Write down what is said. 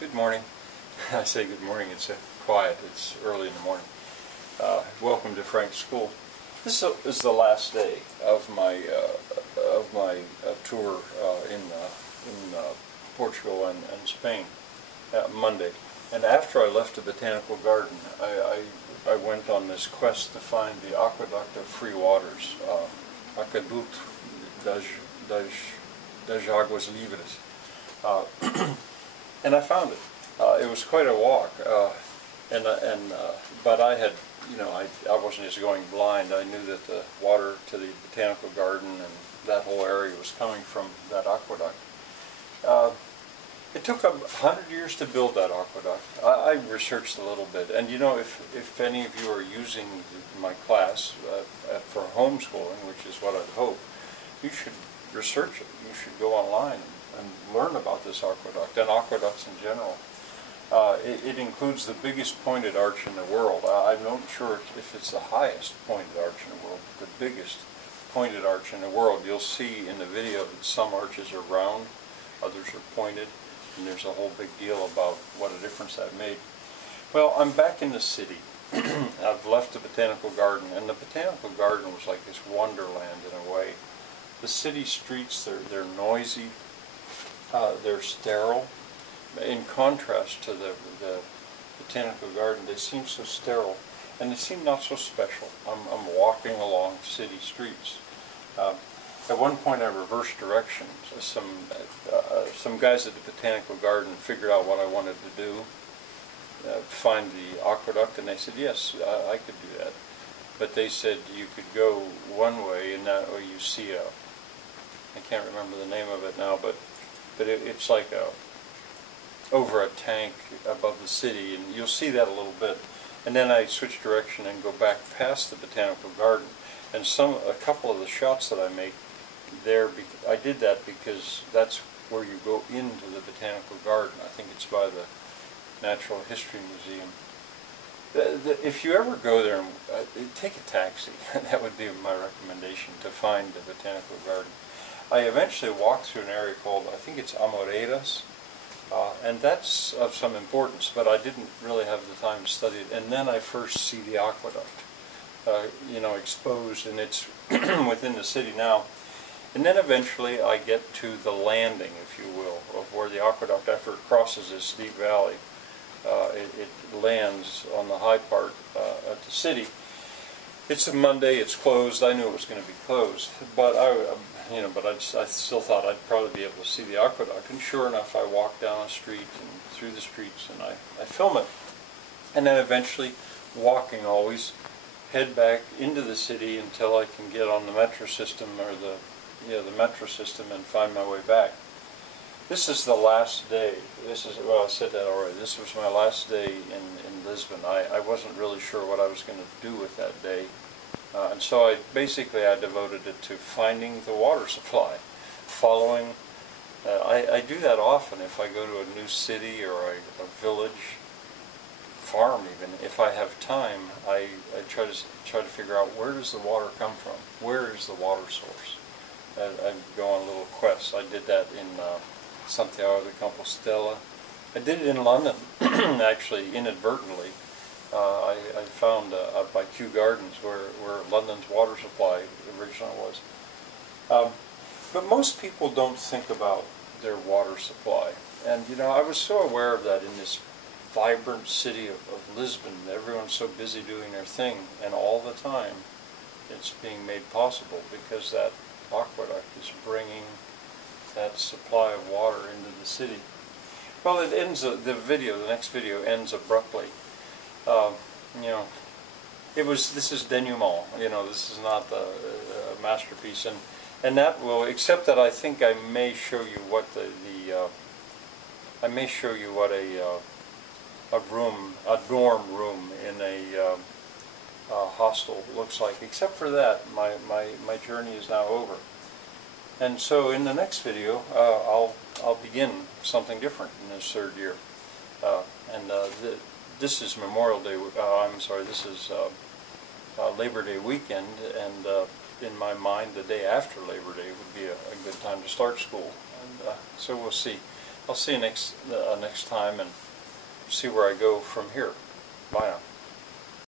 Good morning. I say good morning, it's quiet, it's early in the morning. Welcome to Frank's School. This is the last day of my tour in Portugal and Spain, Monday. And after I left the Botanical Garden, I went on this quest to find the Aqueduct of Free Waters, Aqueduct das Águas Livres. And I found it. It was quite a walk, but I had, I wasn't just going blind. I knew that the water to the Botanical Garden and that whole area was coming from that aqueduct. It took 100 years to build that aqueduct. I researched a little bit, and if any of you are using my class for homeschooling, which is what I'd hope, you should research it. You should go online and learn about this aqueduct and aqueducts in general. It includes the biggest pointed arch in the world. I'm not sure if it's the highest pointed arch in the world, but the biggest pointed arch in the world. You'll see in the video that some arches are round, others are pointed, and there's a whole big deal about what a difference that made. Well, I'm back in the city. I've left the Botanical Garden, and the Botanical Garden was like this wonderland in a way. The city streets, they're noisy, they're sterile. In contrast to the Botanical Garden, they seem so sterile, and they seem not so special. I'm walking along city streets. At one point I reversed directions. Some guys at the Botanical Garden figured out what I wanted to do, find the aqueduct, and they said, yes, I could do that. But they said you could go one way, and that way you see I can't remember the name of it now, but it's like over a tank above the city, and you'll see that a little bit. And then I switch direction and go back past the Botanical Garden, and a couple of the shots that I make there, I did that because that's where you go into the Botanical Garden. I think it's by the Natural History Museum. If you ever go there, take a taxi. That would be my recommendation, to find the Botanical Garden. I eventually walked through an area called, I think it's Amoreiras, and that's of some importance, but I didn't really have the time to study it. And then I first see the aqueduct, exposed, and it's within the city now. And then eventually I get to the landing, if you will, of where the aqueduct, after it crosses this steep valley, it lands on the high part at the city. It's a Monday, it's closed. I knew it was going to be closed, but I still thought I'd probably be able to see the aqueduct. And sure enough, I walk down a street and through the streets, and I film it. And then eventually, walking always, head back into the city until I can get on the metro system, or the metro system, and find my way back. This is the last day. Well, I said that already. This was my last day in Lisbon. I wasn't really sure what I was going to do with that day. And so I devoted it to finding the water supply, following. I do that often if I go to a new city or a village, farm even. If I have time, I try to figure out, where does the water come from? Where is the water source? I go on little quests. I did that in Santiago de Compostela. I did it in London, actually, inadvertently. I found out by Kew Gardens where London's water supply originally was. But most people don't think about their water supply. And I was so aware of that in this vibrant city of Lisbon. Everyone's so busy doing their thing, and all the time it's being made possible because that aqueduct is bringing that supply of water into the city. Well, it ends, the next video ends abruptly. This is denouement, this is not a masterpiece, and that will, except that I think I may show you what a dorm room in a hostel looks like. Except for that, my journey is now over. And so in the next video, I'll begin something different in this third year. This is Memorial Day. This is Labor Day weekend, and in my mind, the day after Labor Day would be a good time to start school. And so we'll see. I'll see you next time and see where I go from here. Bye now.